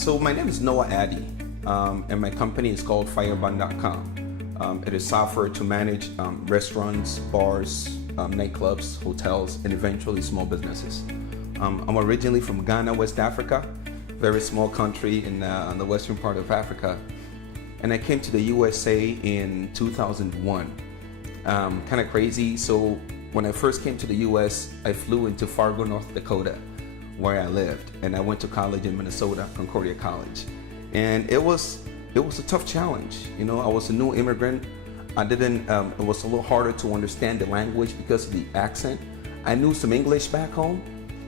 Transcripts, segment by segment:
So my name is Noah Addy, and my company is called Fireband.com. It is software to manage restaurants, bars, nightclubs, hotels, and eventually small businesses. I'm originally from Ghana, West Africa, very small country in the western part of Africa. And I came to the USA in 2001. Kind of crazy. So when I first came to the US, I flew into Fargo, North Dakota, where I lived, and I went to college in Minnesota, Concordia College. And it was a tough challenge. You know, I was a new immigrant. It was a little harder to understand the language because of the accent. I knew some English back home,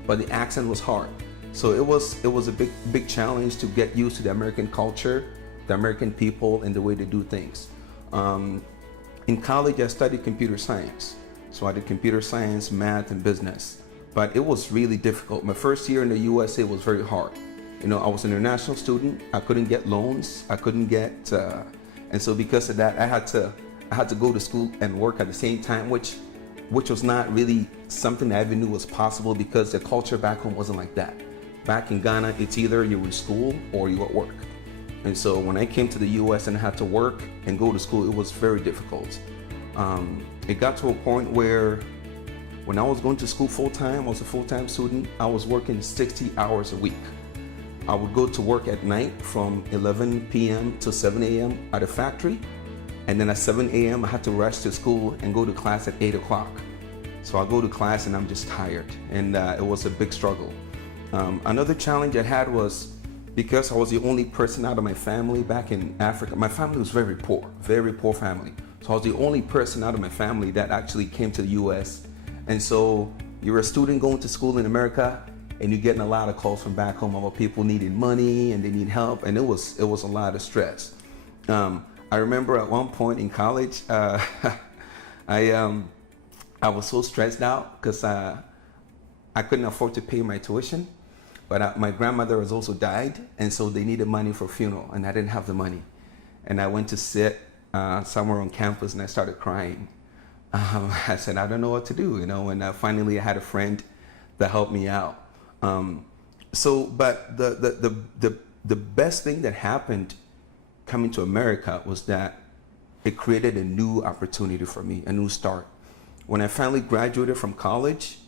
but the accent was hard. So it was a big challenge to get used to the American culture, the American people, and the way they do things. In college, I studied computer science. So I did computer science, math, and business. But it was really difficult. My first year in the USA was very hard. You know, I was an international student. I couldn't get loans. I couldn't get, and so because of that, I had to go to school and work at the same time, which was not really something I ever knew was possible because the culture back home wasn't like that. Back in Ghana, it's either you were in school or you were at work. And so when I came to the US and I had to work and go to school, it was very difficult. It got to a point where when I was going to school full-time, I was a full-time student, I was working 60 hours a week. I would go to work at night from 11 p.m. to 7 a.m. at a factory. And then at 7 a.m. I had to rush to school and go to class at 8 o'clock. So I go to class and I'm just tired. And it was a big struggle. Another challenge I had was because I was the only person out of my family back in Africa. My family was very poor family. So I was the only person out of my family that actually came to the US. And so you're a student going to school in America and you're getting a lot of calls from back home about people needing money and they need help. And it was a lot of stress. I remember at one point in college, I was so stressed out because I couldn't afford to pay my tuition. But my grandmother has also died, and so they needed money for a funeral, and I didn't have the money. And I went to sit somewhere on campus, and I started crying. I said, I don't know what to do, you know. And finally, I had a friend that helped me out. But the best thing that happened coming to America was that it created a new opportunity for me, a new start. When I finally graduated from college,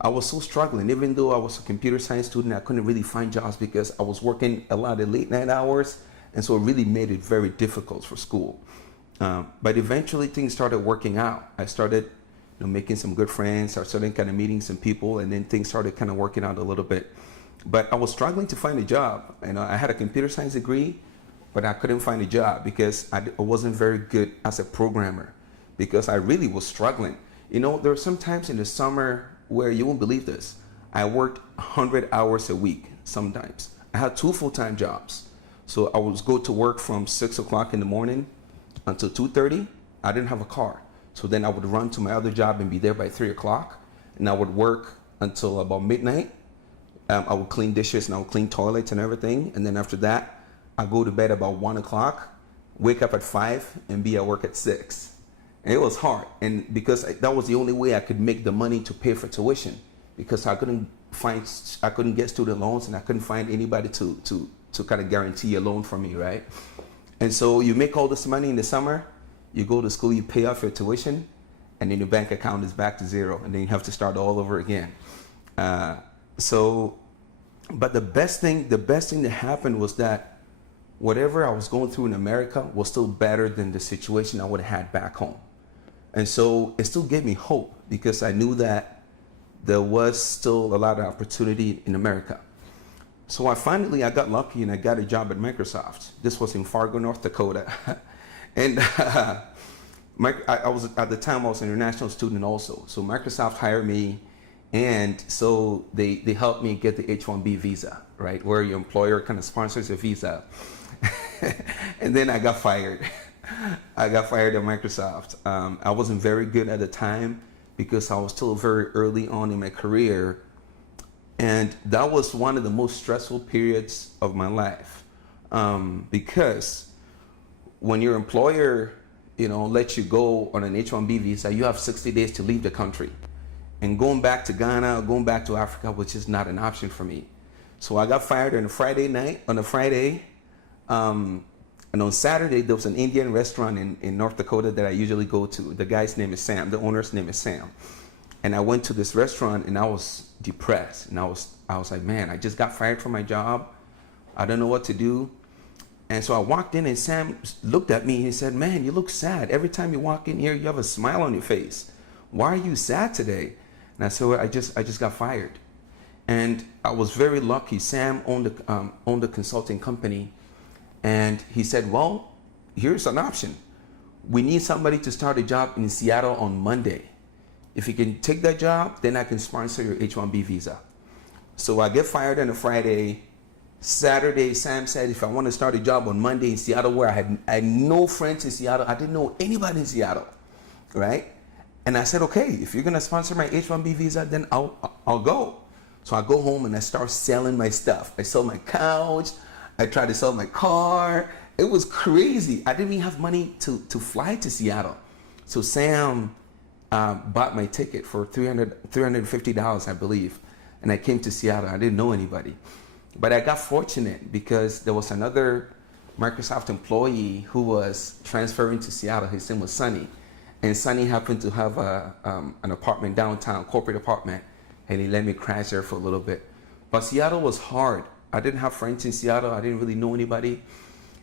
I was so struggling. Even though I was a computer science student, I couldn't really find jobs because I was working a lot of late night hours. And so it really made it very difficult for school. But eventually things started working out. I started making some good friends. I started kind of meeting some people, and then things started kind of working out a little bit. But I was struggling to find a job. I had a computer science degree, but I couldn't find a job because I wasn't very good as a programmer because I really was struggling. You know, there were some times in the summer where you won't believe this. I worked 100 hours a week sometimes. I had 2 full-time jobs. So I would go to work from 6 o'clock in the morning until 2:30. I didn't have a car. So then I would run to my other job and be there by 3 o'clock. And I would work until about midnight. I would clean dishes and I would clean toilets and everything. And then after that, I go to bed about 1 o'clock, wake up at 5 and be at work at 6. And it was hard, and because that was the only way I could make the money to pay for tuition, because I couldn't get student loans, and I couldn't find anybody to kind of guarantee a loan for me, right? And so you make all this money in the summer, you go to school, you pay off your tuition, and then your bank account is back to zero, and then you have to start all over again. But the best thing that happened was that whatever I was going through in America was still better than the situation I would have had back home. And so it still gave me hope because I knew that there was still a lot of opportunity in America. So I got lucky and I got a job at Microsoft. This was in Fargo, North Dakota. And I was at the time I was an international student also. So Microsoft hired me, and so they helped me get the H-1B visa, right? Where your employer kind of sponsors a visa. And then I got fired. I got fired at Microsoft. I wasn't very good at the time because I was still very early on in my career. And that was one of the most stressful periods of my life. Because when your employer, lets you go on an H-1B visa, you have 60 days to leave the country. And going back to Ghana, going back to Africa was just not an option for me. So I got fired on a Friday night, on a Friday. And on Saturday, there was an Indian restaurant in North Dakota that I usually go to. The guy's name is Sam. The owner's name is Sam. And I went to this restaurant and I was depressed. And I was like, man, I just got fired from my job. I don't know what to do. And so I walked in and Sam looked at me and he said, man, you look sad. Every time you walk in here, you have a smile on your face. Why are you sad today? And I said, well, I just got fired. And I was very lucky. Sam owned a consulting company. And he said, well, here's an option. We need somebody to start a job in Seattle on Monday. If you can take that job, then I can sponsor your H-1B visa. So I get fired on a Friday. Saturday, Sam said, if I want to start a job on Monday in Seattle, where I had no friends in Seattle, I didn't know anybody in Seattle, right? And I said, okay, if you're going to sponsor my H-1B visa, then I'll go. So I go home and I start selling my stuff. I sell my couch. I tried to sell my car. It was crazy. I didn't even have money to fly to Seattle. So Sam bought my ticket for $350, I believe. And I came to Seattle. I didn't know anybody. But I got fortunate because there was another Microsoft employee who was transferring to Seattle. His name was Sonny. And Sonny happened to have an apartment downtown, corporate apartment. And he let me crash there for a little bit. But Seattle was hard. I didn't have friends in Seattle. I didn't really know anybody.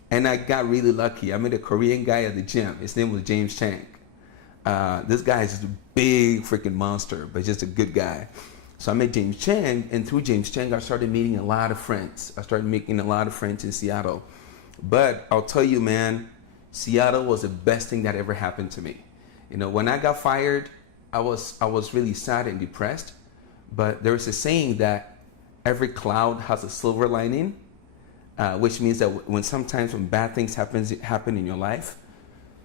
And I got really lucky. I met a Korean guy at the gym. His name was James Chang. This guy is a big freaking monster, but just a good guy. So I met James Chang, and through James Chang, I started meeting a lot of friends. I started making a lot of friends in Seattle. But I'll tell you, man, Seattle was the best thing that ever happened to me. You know, when I got fired, I was really sad and depressed. But there's a saying that every cloud has a silver lining, which means that sometimes when bad things happen in your life,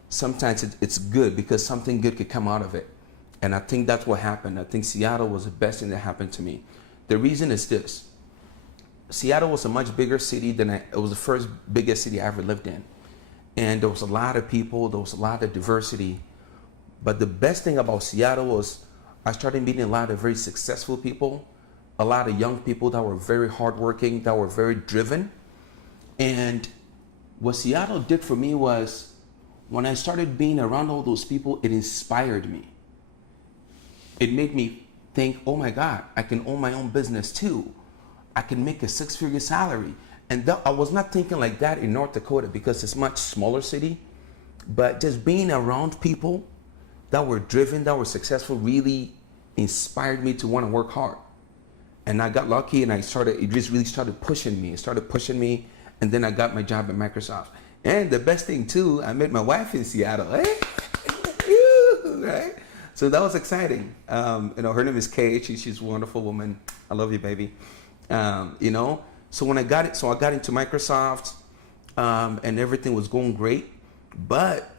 sometimes it's good because something good could come out of it. And I think that's what happened. I think Seattle was the best thing that happened to me. The reason is this. Seattle was a much bigger city than it was the first biggest city I ever lived in. And there was a lot of people, there was a lot of diversity. But the best thing about Seattle was I started meeting a lot of very successful people, a lot of young people that were very hardworking, that were very driven. And what Seattle did for me was when I started being around all those people, it inspired me. It made me think, oh my God, I can own my own business too. I can make a 6-figure salary. And I was not thinking like that in North Dakota because it's a much smaller city. But just being around people that were driven, that were successful, really inspired me to want to work hard. And I got lucky and it just really started pushing me. It started pushing me. And then I got my job at Microsoft. And the best thing too, I met my wife in Seattle. Hey? Right? So that was exciting. Her name is Kay. She's a wonderful woman. I love you, baby. So when I got into Microsoft, and everything was going great, but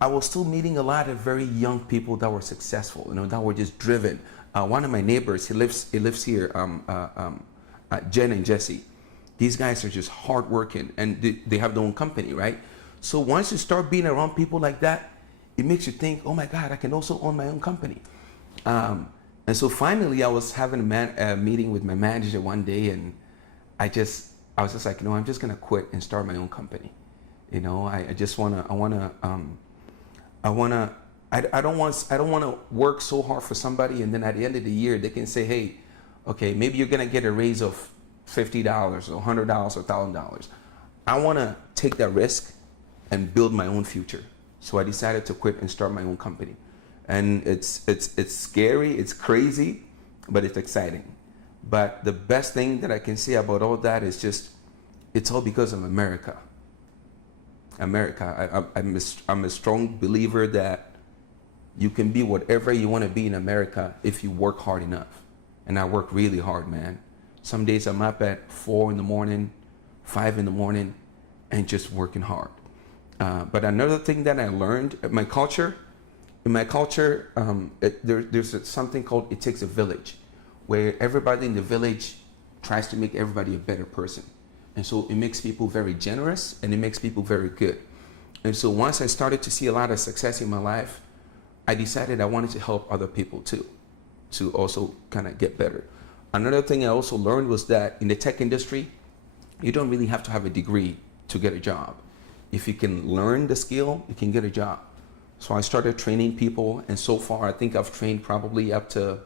I was still meeting a lot of very young people that were successful, that were just driven. One of my neighbors, he lives here, Jen and Jesse. These guys are just hardworking, and they have their own company, right? So once you start being around people like that, it makes you think, oh my God, I can also own my own company. And so finally, I was having a meeting with my manager one day, and I was just like, I'm just gonna quit and start my own company. I don't want to work so hard for somebody, and then at the end of the year, they can say, hey, okay, maybe you're gonna get a raise of $50 or $100 or $1,000. I want to take that risk and build my own future. So I decided to quit and start my own company. And it's scary, it's crazy, but it's exciting. But the best thing that I can say about all that is just, it's all because of America. America. I'm a strong believer that you can be whatever you want to be in America if you work hard enough. And I work really hard, man. Some days I'm up at 4 in the morning, 5 in the morning, and just working hard. But another thing that I learned in my culture, there's something called it takes a village, where everybody in the village tries to make everybody a better person. And so it makes people very generous and it makes people very good. And so once I started to see a lot of success in my life, I decided I wanted to help other people too, to also kind of get better. Another thing I also learned was that in the tech industry, you don't really have to have a degree to get a job. If you can learn the skill, you can get a job. So I started training people, and so far I think I've trained probably up to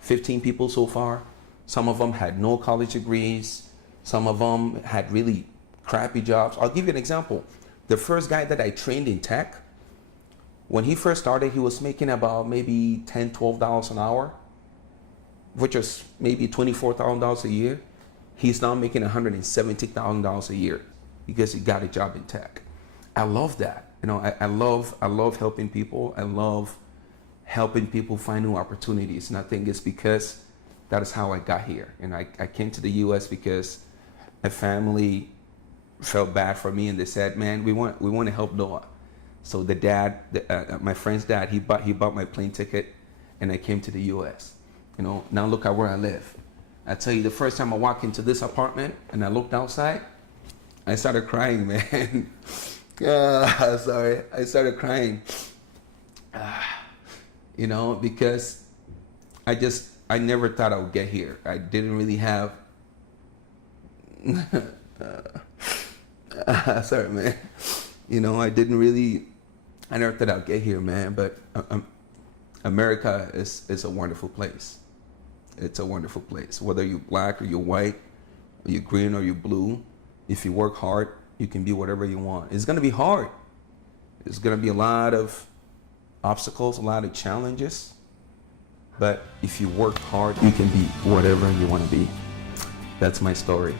15 people so far. Some of them had no college degrees. Some of them had really crappy jobs. I'll give you an example. The first guy that I trained in tech, when he first started, he was making about maybe $10, $12 an hour, which is maybe $24,000 a year. He's now making $170,000 a year because he got a job in tech. I love that. You know, I love helping people. I love helping people find new opportunities. And I think it's because that is how I got here. And I came to the US because a family felt bad for me, and they said, man, we want to help Noah. So the dad, my friend's dad, he bought my plane ticket, and I came to the US. You know, now look at where I live. I tell you, the first time I walked into this apartment and I looked outside, I started crying, man. Sorry, I started crying. You know, because I never thought I would get here. I didn't really have. Sorry, man. You know, I never thought I'd get here, man. But America is a wonderful place. It's a wonderful place. Whether you're black or you're white, or you're green or you're blue, if you work hard, you can be whatever you want. It's going to be hard. There's going to be a lot of obstacles, a lot of challenges. But if you work hard, you can be whatever you want to be. That's my story.